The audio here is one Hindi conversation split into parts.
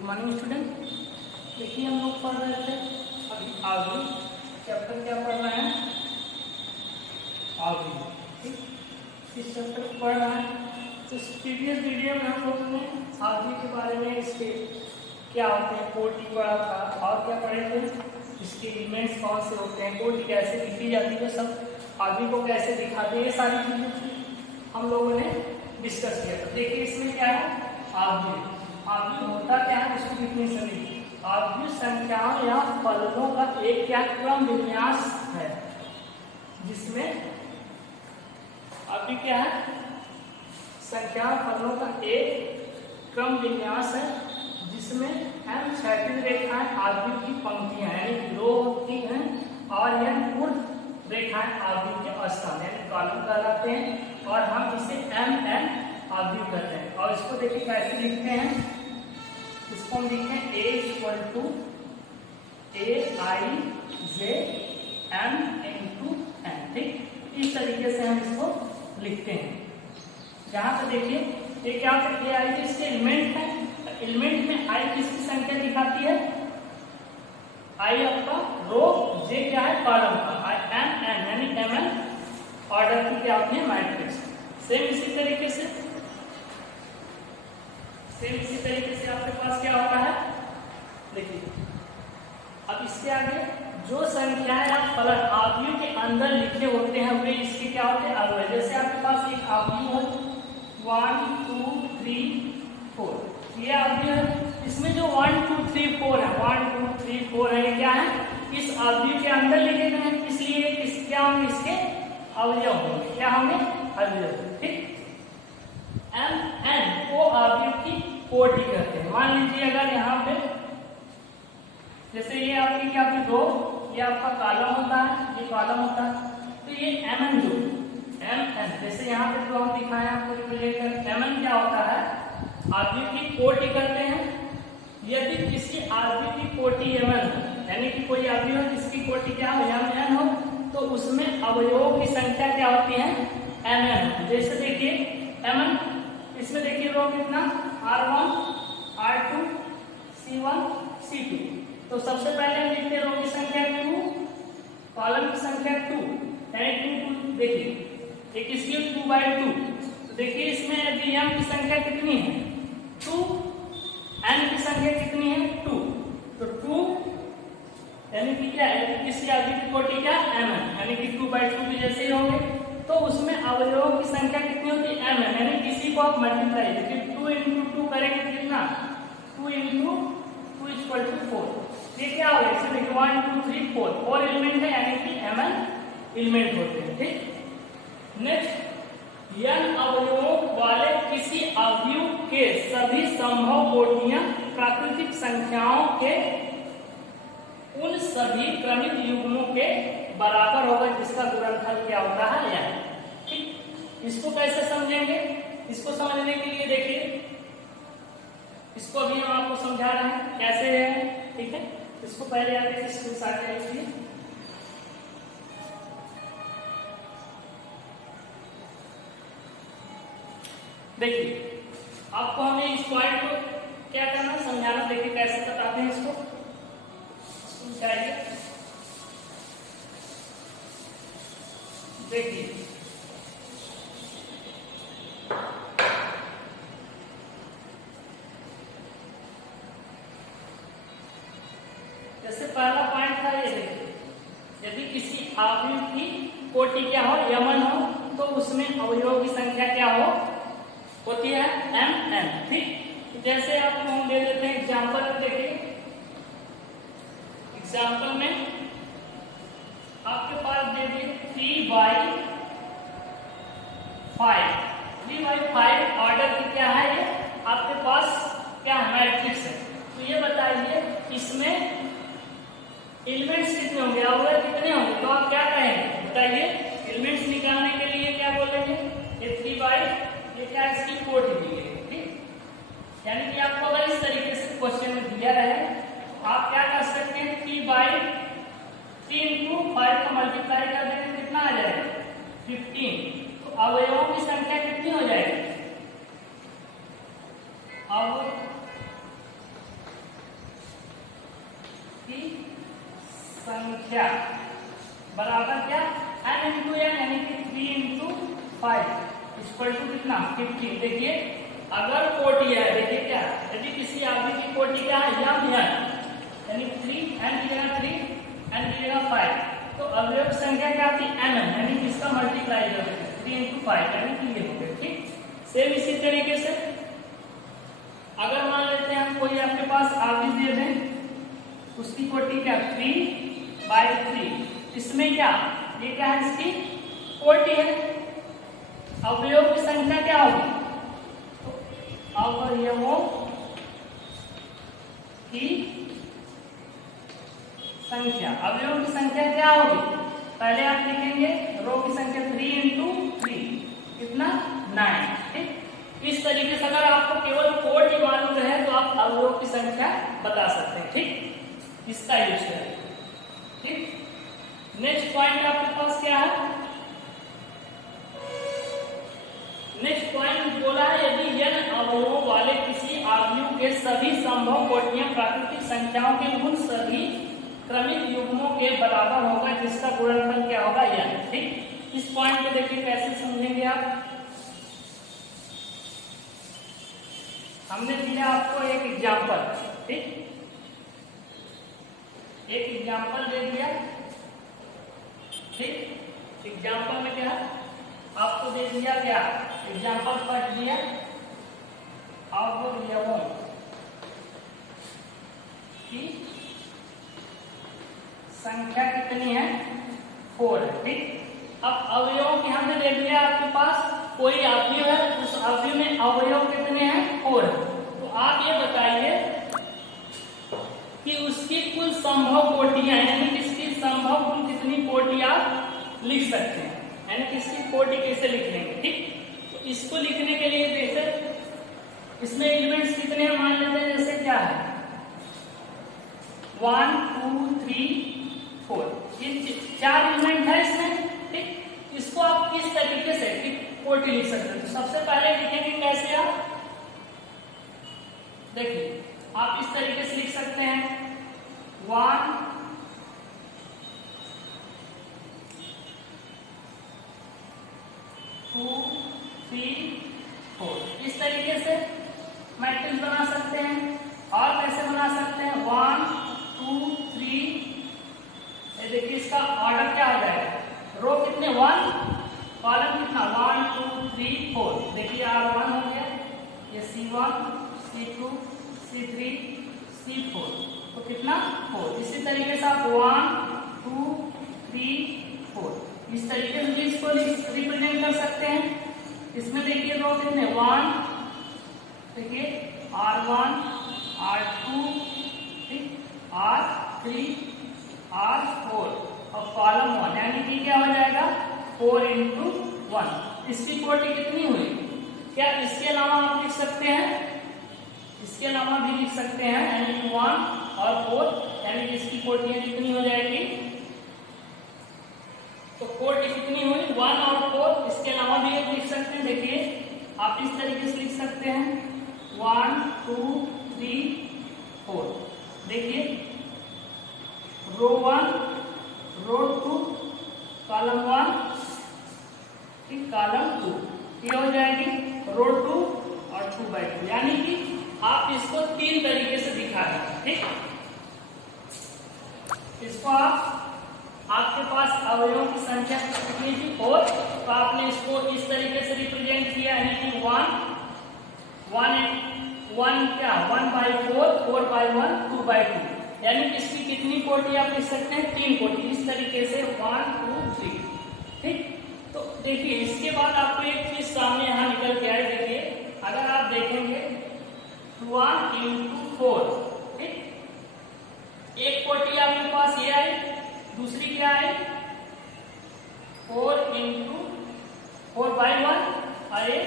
Good morning student. देखिए हम लोग पढ़ रहे थे अभी आगे चैप्टर क्या पढ़ रहे हैं, आगे। ठीक, इस चैप्टर को पढ़ रहे हैं। तो प्रीवियस वीडियो में हम लोगों ने आगे के बारे में, इसके क्या होते हैं, कोटि पढ़ा था और क्या पढ़े थे, इसके एलिमेंट्स कौन से होते हैं, कोटि कैसे लिखी जाती है, सब आगे को कैसे दिखाते हैं, ये सारी चीजें हम लोगों ने डिस्कस किया था। देखिए इसमें क्या है, आगे होता क्या है, इसको डिफिनेशन देखिए। आगे संख्याओं या फलनों का एक क्या क्रम विन्यास है, जिसमें अभी क्या है, संख्या फलनों का एक क्रम विन्यास है जिसमें एम क्षैतिज रेखाएं आगे की पंक्तियां यानी रो होती हैं और यह ऊर्ध्व रेखाएं आगे के स्थान यानी कॉलम कहलाते हैं, और हम इसे एम एन आगे कहते हैं। और इसको देखिए कैसे लिखते हैं, इसको हम लिखते हैं A equal to A I J M into N. ठीक, इस तरीके से हम इसको लिखते हैं। यहाँ पे देखिए ये क्या होता है, आई इसके एलिमेंट है, एलिमेंट में आई किसकी संख्या दिखाती है, आई आपका रो, जे क्या है कॉलम का, एम एन यानी एम एन ऑर्डर की क्या होती है मैट्रिक्स। सेम इसी तरीके से आपके पास क्या होता है, देखिए अब इसके आगे जो संख्याएं आप फलन आव्यूह के अंदर लिखे होते हैं वे इसके क्या होते हैं अवयव। जैसे आपके पास एक आव्यूह है 1 2 3 4, ये आव्यूह है, इसमें जो 1 2 3 4 है, 1 2 3 4 है, ये क्या है, इस आव्यूह के अंदर लिखे गए हैं, इसलिए क्या होंगे, इसके अवयव होंगे, क्या होंगे, अवयव। ठीक, एम एन को आव्यूह की कोटि कहते हैं। मान लीजिए अगर यहाँ पे जैसे ये आपकी क्या होती रो, ये आपका कॉलम होता है, ये कॉलम होता है, तो ये एम एन जो एम एन, जैसे यहाँ पे जो हम दिखाए आपको रिलेटेड, एम एन क्या होता है, आव्यूह की कोटि करते हैं। यदि किसी आव्यूह की कोटि एम एन यानी कि कोई आव्यूह जिसकी कोटि क्या हो एम एन हो, तो उसमें अवयवों की संख्या क्या होती है, एम एन। जैसे देखिए एम एन, इसमें देखिए रो कितना, R1 R2 C1 C2, तो सबसे पहले हम लिखते हैं रो की संख्या 2, कॉलम की संख्या 2 यानी 2 देखिए एक इसकी 2/2, तो देखिए इसमें यदि m की संख्या कितनी है 2, n की संख्या कितनी है 2, तो 2 यानी कि क्या है, किसी आगे की कोटि क्या mn यानी कि 2/2 भी जैसे ही होंगे, तो उसमें अवयवों की संख्या कितनी होती है mn, यानी किसी को आप मल्टीप्लाई देखिए 2 into 2 करेंगे कितना, 2 into 2 इक्वल टू 4। ये क्या हो गया, इसमें देखिए 1 2 3 4 एलिमेंट है यानी कि mn एलिमेंट होते हैं। ठीक, नेक्स्ट, n अवयवों वाले किसी अवयव के सभी संभव कोटियां प्राकृतिक संख्याओं के उन सभी क्रमिक युग्मों के बराबर होगा जिसका गुणनफल क्या होता है n। ठीक, इसको कैसे समझेंगे, इसको समझने के लिए देखिए, इसको अभी हम आपको समझा रहे हैं कैसे है। ठीक है, इसको पहले आगे इसके साथ लिखिए, देखिए आपको हमें इस पॉइंट को क्या करना, समझाना। देखिए कैसे बताते हैं इसको, समझाइए। देखिए जैसे पहला पॉइंट था ये, देखिए यदि किसी आव्यूह की कोटि क्या हो यमन हो, तो उसमें अवयवों की संख्या क्या हो होती है एम एन। ठीक, जैसे आपको हम दे देते हैं एग्जाम्पल, देखिए एग्जाम्पल में आपके पास दे दिए 3/5 ऑर्डर की क्या है, ये आपके पास क्या मैट्रिक्स है। तो ये बताइए इसमें एलिमेंट्स कितने होंगे, अवयव कितने होंगे, तो आप क्या कहेंगे बताइए। एलिमेंट्स निकालने के लिए क्या बोलेंगे, ये 3/, ये क्या इसकी कोटि दी गई। ठीक, यानी कि आपको अगर इस तरीके से क्वेश्चन में दिया रहे, आप क्या कर सकते हैं, 3/3 into 5 का मल्टीप्लाई कर देंगे, कितना आ जाएगा 15, तो अवयवों की संख्या कितनी हो जाएगी, अब संख्या बराबर क्या n इंटू n यानी कि 3 इंटू 5 इक्वल टू कितना 15। देखिए अगर कोटि है, देखिए क्या यदि किसी आदमी की कोटि क्या है m यानी 3 n की जगह 3 n की जगह 5 तो अवयव संख्या क्या आती है m यानी किसका मल्टीप्लाई करोगे 3 इंटू 5 यानी कि ये हो गया। ठीक, सेम इसी तरीके से अगर मान लेते हैं हम कोई आपके पास आदमी दे दें उसकी कोटि क्या 3/3 इसमें क्या ये क्या है इसकी कोटि है, अवयव की संख्या क्या होगी तो अवयवों की संख्या, अवयवों की संख्या क्या होगी पहले आप लिखेंगे रो की संख्या 3 इंटू 3 कितना 9। ठीक, इस तरीके से अगर आपको केवल कोटि मालूम है तो आप अवयवों की संख्या बता सकते हैं। ठीक, इसका यूज करें। ठीक, नेक्स्ट पॉइंट आपके पास क्या है, नेक्स्ट पॉइंट बोला है यदि n अवयवों वाले किसी आव्यूह के सभी संभव कोटियां प्राकृतिक संख्याओं के उन सभी क्रमिक युग्मों के बराबर होगा जिसका गुणनफल क्या होगा n। ठीक, इस पॉइंट को देखिए कैसे समझेंगे आप। हमने दिया आपको एक एग्जांपल, ठीक, एक एग्जांपल दे दिया। ठीक, एग्जांपल में क्या आपको दे दिया क्या एग्जांपल फर्स्ट दिया अवयवों की संख्या कितनी है 4 है। ठीक, अब अवयवों की हमने दे दिया आपके पास कोई अवयव है उस अवयव में अवयव कितने हैं 4 है तो आप ये बताइए कि उसकी कुल संभव कोटियां यानी किसकी संभव कुल कितनी कोटि आप लिख सकते हैं यानी कि इसकी कोटि कैसे लिख लेंगे। ठीक, तो इसको लिखने के लिए जैसे इसमें एलिमेंट्स कितने हैं मान लेते हैं जैसे क्या है 1 2 3 4 ये 4 एलिमेंट है इसमें। ठीक, इसको आप किस तरीके से कोटि लिख सकते हैं तो सबसे पहले लिखेंगे कैसे आप देखिए आप इस तरीके से लिख सकते हैं 1 2 3 4 इस तरीके से मैट्रिक्स बना सकते हैं। और कैसे बना सकते हैं 1 2 3 ये देखिए इसका ऑर्डर क्या हो जाएगा रो कितने 1 कॉलम कितना 1 2 3 4 देखिए R1 हो गया ये C1 C2 C3 C4 तो कितना 4। इसी तरीके से आप 1 2 3 4 इस तरीके से इसको रिप्रेजेंट कर सकते हैं। इसमें देखिए रो कितने 1 देखिए R1 R2 R3 R4 और कॉलम 1 यानी कि क्या हो जाएगा 4 इंटू 1। इसकी कोटि कितनी हुई क्या इसके अलावा आप लिख सकते हैं इसके अलावा भी लिख सकते हैं यानी कि 1 और 4 यानी कि इसकी कोटियां कितनी हो जाएगी तो कोटि कितनी हुई 1 और 4 इसके अलावा भी एक लिख सकते हैं। देखिए आप इस तरीके से लिख सकते हैं 1 2 3 4 देखिए रो 1 रो 2 कॉलम 1 कॉलम 2 ये हो जाएगी रो 2 और 2/2 यानी कि आप इसको 3 तरीके से दिखा रहे हैं। ठीक, इसको आपके पास अवयवों की संख्या कितनी थी 4 तो आपने इसको इस तरीके से रिप्रेजेंट किया यानी कि 1 क्या 1/4 4/1 2/2 यानी कि इसकी कितनी कोटि आप लिख सकते हैं 3 कोटि इस तरीके से 1 2 3। ठीक, तो देखिए इसके बाद आपको एक चीज सामने यहाँ निकल के आए। देखिए अगर आप देखेंगे 1 इंटू 4 ठीक एक कोटि आपके पास ये आई दूसरी क्या है 4 इंटू 4/1 और एक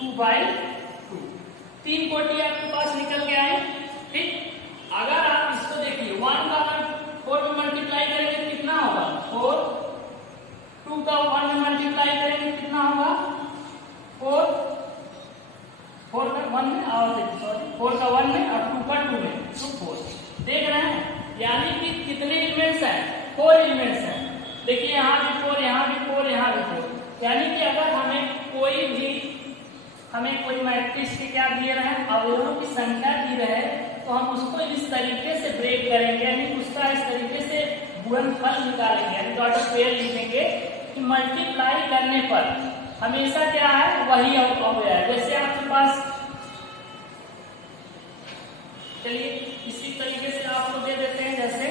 2/2 3 कोटि आपके पास निकल के आए। ठीक, अगर आप इसको देखिए 1 का 4 में मल्टीप्लाई करेंगे कितना होगा 4 2 का 1 में मल्टीप्लाई करेंगे कितना होगा 4 का 1 में और सॉरी 4 का 1 में और 2 का 2 में तो 4 देख रहे हैं यानी कि कितने एलिमेंट्स हैं 4 यानी कि अगर हमें कोई मैट्रिक्स के क्या दिए रहे, अवयवों की संख्या दी रहे, तो हम उसको इस तरीके से ब्रेक करेंगे, यानी उसका इस तरीके से गुणनफल निकालेंगे, यानी डॉट पेयर लिखेंगे कि मल्टीप्लाई करने पर हमेशा क्या है, वही अवयव है। जैसे आपके पास, चलिए इसी तरीके से आपको दे देते हैं, जैसे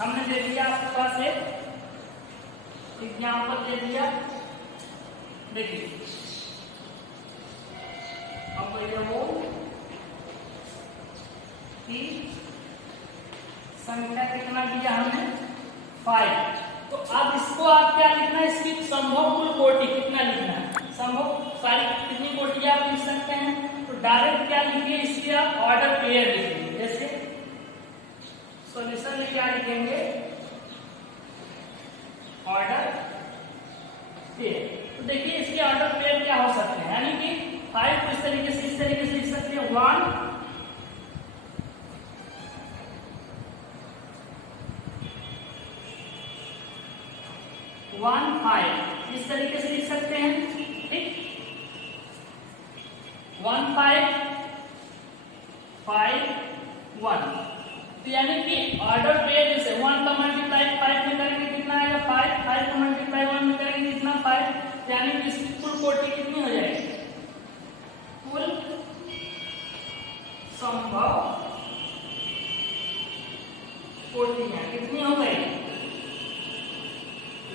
हमने दे दिया आपके पास एक एग्जाम्पल दे दिया, देखिए अवयवों की संख्या कितना दिया हमने, 5। तो अब इसको आप क्या लिखना है, इसकी संभव कुल कोटि कितना लिखना है, संभव सारी कितनी कोटि आप लिख सकते हैं। तो डायरेक्ट क्या लिखिए, इसके आप ऑर्डर पेयर लिखिए। जैसे सॉल्यूशन में क्या लिखेंगे, ऑर्डर पेयर। तो देखिए इसके ऑर्डर पेयर क्या हो सकते हैं, यानी कि 5 को इस तरीके से लिख सकते हैं 1 1 5, इस तरीके से लिख सकते हैं, ठीक। 1 5 5 1, तो यानी कि ऑर्डर पेयर जैसे 1 का मल्टीप्लाई 5 में करेंगे कितना आएगा 5, 5 का मल्टीप्लाई 1 में करेंगे कितना 5, यानी कि इसकी कुल कोटि कितनी हो जाएगी, कुल संभव कोटियां कितनी हो गई,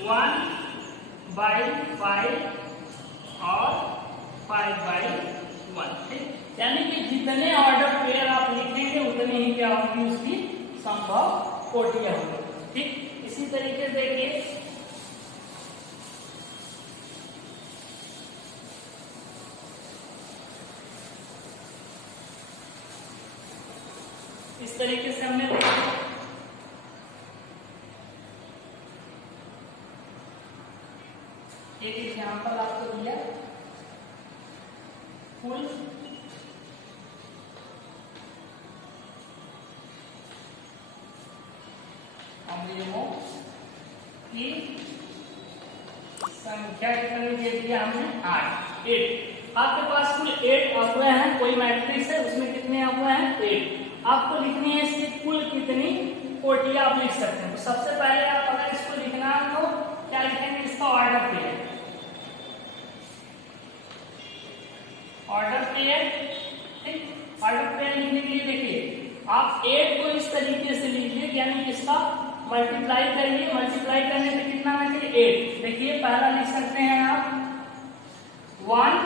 1/5 और 5/1, ठीक। यानी कि जितने ऑर्डर पेयर आप लिखेंगे उतने ही क्या होंगी, उसकी संभव कोटियां होंगी, ठीक। इसी तरीके से देखिए इस तरीके से हमने एक एग्जाम्पल आपको दिया, कुल अवयवों की संख्या कितनी दे दिया हमने, 8। आपके पास कुल 8 अवयव हैं, कोई मैट्रिक्स है उसमें कितने अवयव हैं, 8। आपको लिखनी है इसकी कुल कितनी कोटियां आप लिख सकते हैं। तो सबसे पहले आप अगर इसको लिखना है तो क्या लिखेंगे, इसका ऑर्डर पेयर, ऑर्डर पेयर, ठीक। ऑर्डर पेयर लिखने के लिए देखिए आप 8 को इस तरीके से लीजिए, यानी इसका मल्टीप्लाई करिए, मल्टीप्लाई करने पे कितना आना चाहिए, 8। देखिए पहला लिख सकते हैं आप 1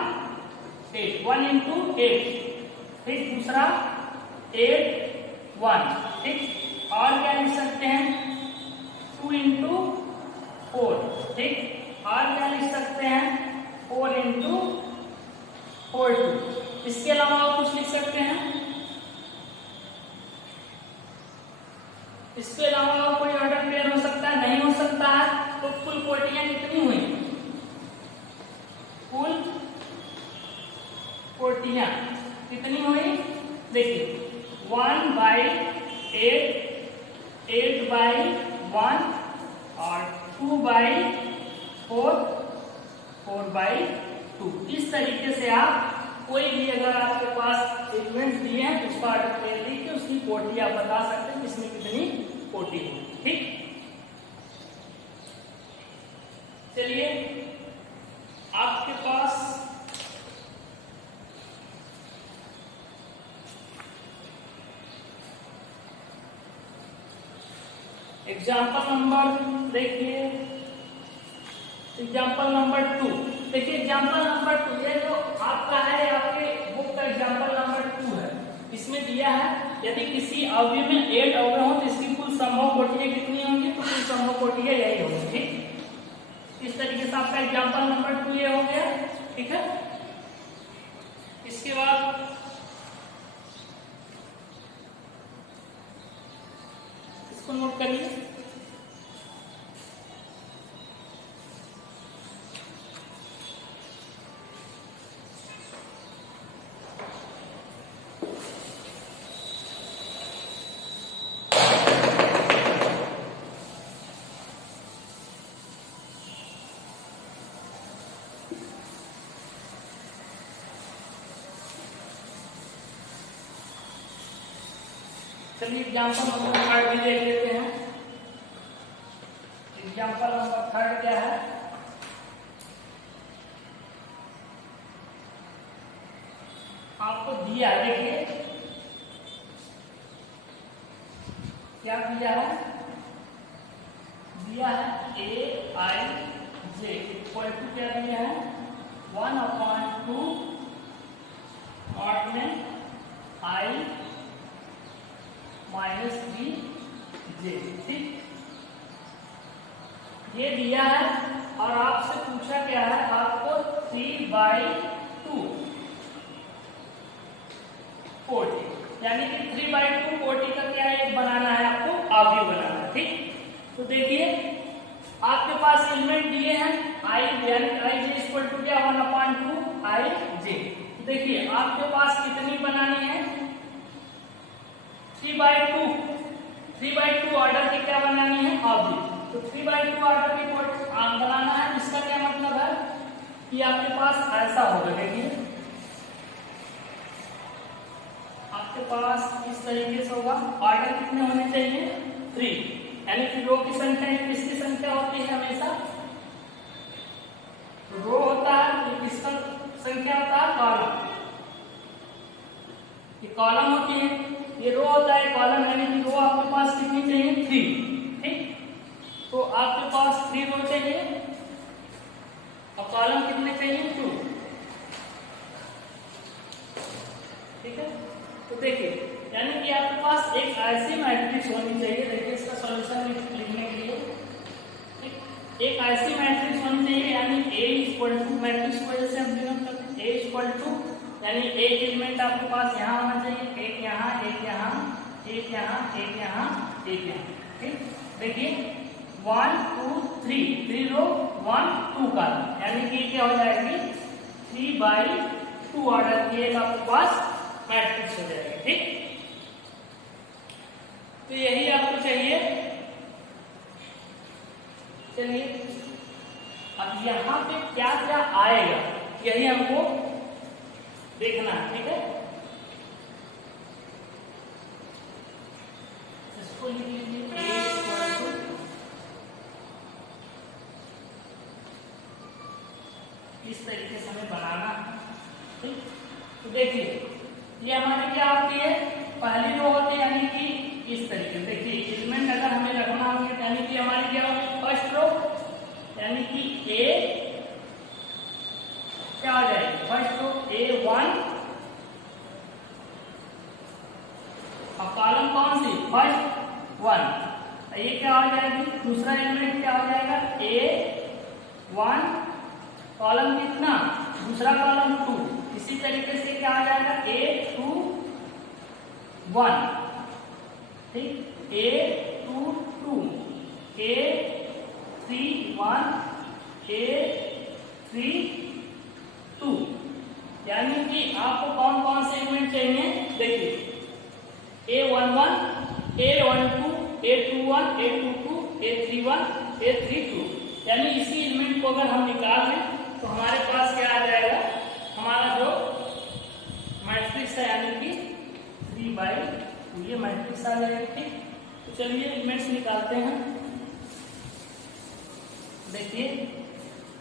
8, 1 into 8, ठीक। दूसरा 8 1, ठीक। और क्या लिख सकते हैं 2 into 4, ठीक। और क्या लिख सकते हैं 4 into 4 2। इसके अलावा आप कुछ लिख सकते हैं, इसके अलावा कोई ऑर्डर पेयर हो सकता है, नहीं हो सकता है। तो कुल कोटियां कितनी हुई, कुल कोटियां कितनी हुई, देखिए 1/8, 8/1 और 2/4, 4/2। इस तरीके से आप कोई भी अगर आपके पास एलिमेंट्स दिए हैं तो उसका ऑर्डर पेयर लेके उसकी कोटि आप बता सकते हैं इसमें कितनी कोटि होगी, ठीक। चलिए आपके पास एग्जाम्पल नंबर देखिए, एग्जाम्पल नंबर 2 देखिए। एग्जाम्पल नंबर 2 ये जो आपका है, आपके बुक का एग्जाम्पल नंबर 2 है। इसमें दिया है यदि किसी अवयव में 8 अवयव हो तो इसकी कुल संभव कोटियां कितनी होंगी, तो कुल संभव कोटियां यही होंगी, ठीक। इस तरीके से आपका एग्जाम्पल नंबर 2 ये हो गया, ठीक है। इसके बाद इसको नोट करिए, चलिए एग्जाम्पल नंबर 3 भी देख लेते हैं। एग्जाम्पल नंबर 3 क्या है? आपको दिया है, देखिए क्या दिया है? दिया है ए आई जे इक्वल टू क्या दिया है? 1/2 और में आई माइनस 3 जे। ठीक, ये दिया है और आपसे पूछा क्या है? आपको 3/2 40 यानी कि 3/2 40 का क्या एक बनाना है, आपको आगे बनाना है। ठीक, तो देखिए आपके पास एलिमेंट दिए हैं आई यानी आई जे इक्वल टू क्या? 1/2 आई जे। देखिए आपके पास कितनी बनानी है? 3/2 ऑर्डर की क्या बनानी है? ऑब्जेक्ट। तो 3/2 ऑर्डर की बनाना है। इसका क्या मतलब है कि आपके पास ऐसा होगा, देखिए आपके पास इस तरीके से होगा। ऑर्डर कितने होने चाहिए? 3, यानी कि रो की संख्या किसकी संख्या होती है? हमेशा रो होता है, तो किसका संख्या होता है? कॉलम। ये कॉलम होती है, ये रो होता है कॉलम, यानी कि रो आपके पास कितनी चाहिए? 3। ठीक, तो आपके पास 3 रो चाहिए और कॉलम कितने चाहिए? 2। ठीक है, तो देखिए यानी कि आपके पास एक ऐसी मैट्रिक्स होनी चाहिए। देखिए इसका सॉल्यूशन लिखने के लिए एक ऐसी मैट्रिक्स होनी चाहिए, यानी ए इक्वल टू, मैट्रिक्स की वजह से हम डिनोट करते हैं ए इक्वल टू, यानी एक एलिमेंट आपके पास यहाँ होना चाहिए, एक यहाँ, एक यहाँ, एक यहाँ, एक यहाँ, एक यहाँ। ठीक, देखिए 1 2 3 रो 1 2 का, यानी कि क्या हो जाएगी? 3/2 ऑर्डर की एक आपके पास मैट्रिक्स हो जाएगी। ठीक, तो यही आपको चाहिए। चलिए अब यहाँ पे क्या क्या आएगा यही हमको देखना है। ठीक है, इसको लिख लीजिए ए इक्वल टू, इस तरीके से हमें बनाना है। ठीक, तो देखिए ये हमारी क्या होती है? पहली रो होती है, यानी कि इस तरीके से देखिए एलिमेंट अगर हमें रखना होगा, यानी कि हमारी क्या होगी? फर्स्ट रो, यानी कि ए क्या हो जाएगी? फर्स्ट रो A1 और कॉलम कौन सी? फर्स्ट 1। ये क्या हो जाएगी? दूसरा एलिमेंट क्या हो जाएगा? A1 कॉलम कितना? दूसरा कॉलम 2। इसी तरीके से क्या आ जाएगा? A2 1। ठीक, A2 2, A3 1, A3 2, यानी कि आपको कौन कौन से एलिमेंट चाहिए? देखिए A11 A12 A21 A22 A31 A32, यानी इसी एलिमेंट को अगर हम निकाल लें तो हमारे पास क्या आ जाएगा? हमारा जो मैट्रिक्स है, यानी कि 3/2 ये मैट्रिक्स आ जाएगा। ठीक, तो चलिए एलिमेंट्स निकालते हैं। देखिए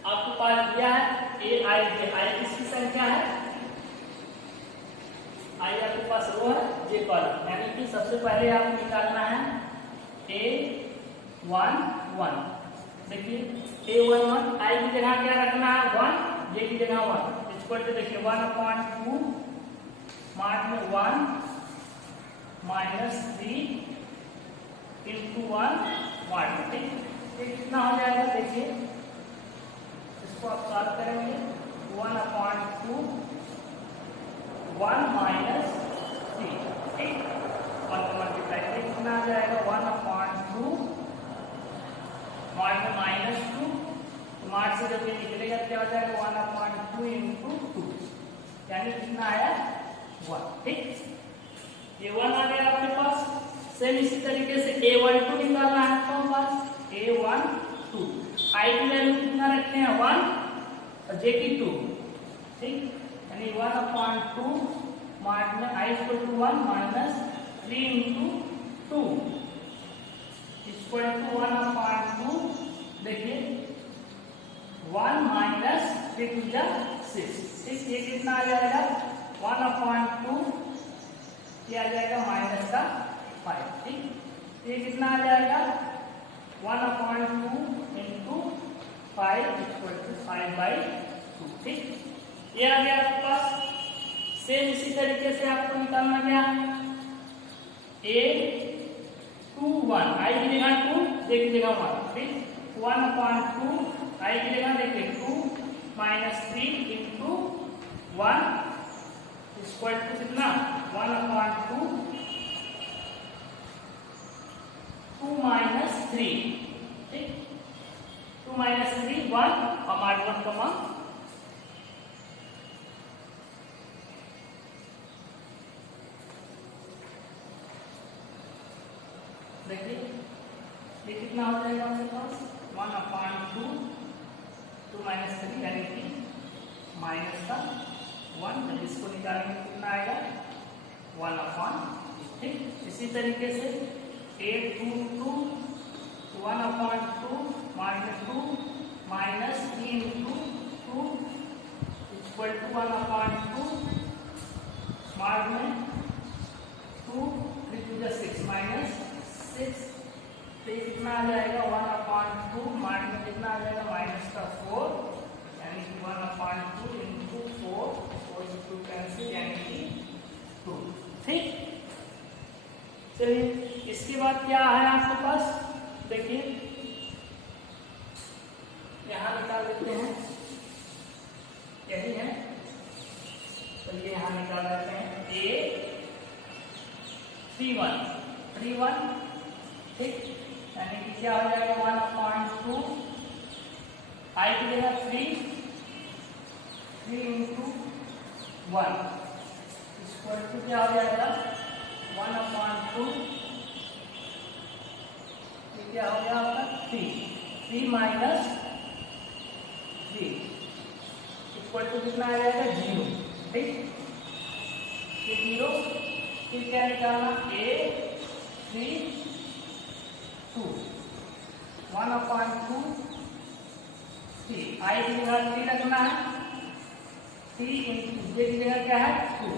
आपको पास दिया है ए आई जे। आई किसकी संख्या है? आई आपके पास रो है, जे कॉलम, यानी कि सबसे पहले आपको निकालना है A11। देखिए A11 आई की जगह क्या रखना है? 1, जे की जगह 1 इक्वल टू, देखिए 1/2 मार्क में 1 माइनस 3 इंटू 1 मार्क। ठीक, ये कितना हो जाएगा? देखिए इसको आप सॉल्व करेंगे 1/2 1 माइनस 3। ठीक, 1 को मल्टीप्लाई कितना आ जाएगा? 1/2 मार्क में -2, तो मार्क से जब ये निकलेगा क्या हो जाएगा? 1/2 इंटू 2, यानी कितना आया? 1। ठीक, ये 1 आ गया आपके पास। सेम इसी तरीके से A12 निकालना है आपको पास, A12 आई की वैल्यू कितना रखते हैं? 1 और जे की 2। ठीक, यानी 1/2 मार्क में I equal to 1 minus 3 into 2 equal to 1/2, देखिए 1 माइनस 3 टू जा 6, ठीक। ये कितना आ जाएगा 1/2, ये आ जाएगा माइनस का 5, ठीक। ये कितना आ जाएगा 1/2 इंटू 5 इक्वल टू 5/2, ठीक। ये आ गया आपके पास। सेम इसी तरीके से आपको निकालना क्या है, a 2 1, i की जगह 2, j की जगह 1, ठीक। 1/2 i की जगह देखिए 2 माइनस 3 इंटू 1 इक्वल टू कितना 1/2 2 माइनस 3, ठीक। 2 माइनस 3 1 और 1 कमा, देखिए ये कितना हो जाएगा आपके पास 1/2 2 माइनस 3 यानी कि माइनस का 1, जब इसको निकालेंगे कितना आएगा 1/2, ठीक। इसी तरीके से 8 2 2 1/2 minus 2 minus 3 into 2 equal to 1/2 मार्ग में 2 3 टू 6 माइनस 6, तो ये कितना आ जाएगा 1/2 मार्ग में कितना आ जाएगा माइनस का 4, यानी कि 1/2 इंटू 4 इंटू कैंसिल यानी कि 2, ठीक। चलिए इसके बाद क्या है आपके पास, देखिए यहां निकाल लेते हैं, यही है, चलिए यहां निकाल लेते हैं a 3 1, ठीक। यानी कि क्या हो जाएगा 1/2 i की जगह 3 इंटू 1 इक्वल टू क्या हो जाएगा 1/2, ये क्या हो गया आपका 3 माइनस 3 इक्वल टू कितना आ जाएगा 0, ठीक। ये 0, फिर क्या निकालना a 3 2 1/2 3, i की जगह 3 रखना है, 3 इंटू j की जगह क्या है 2,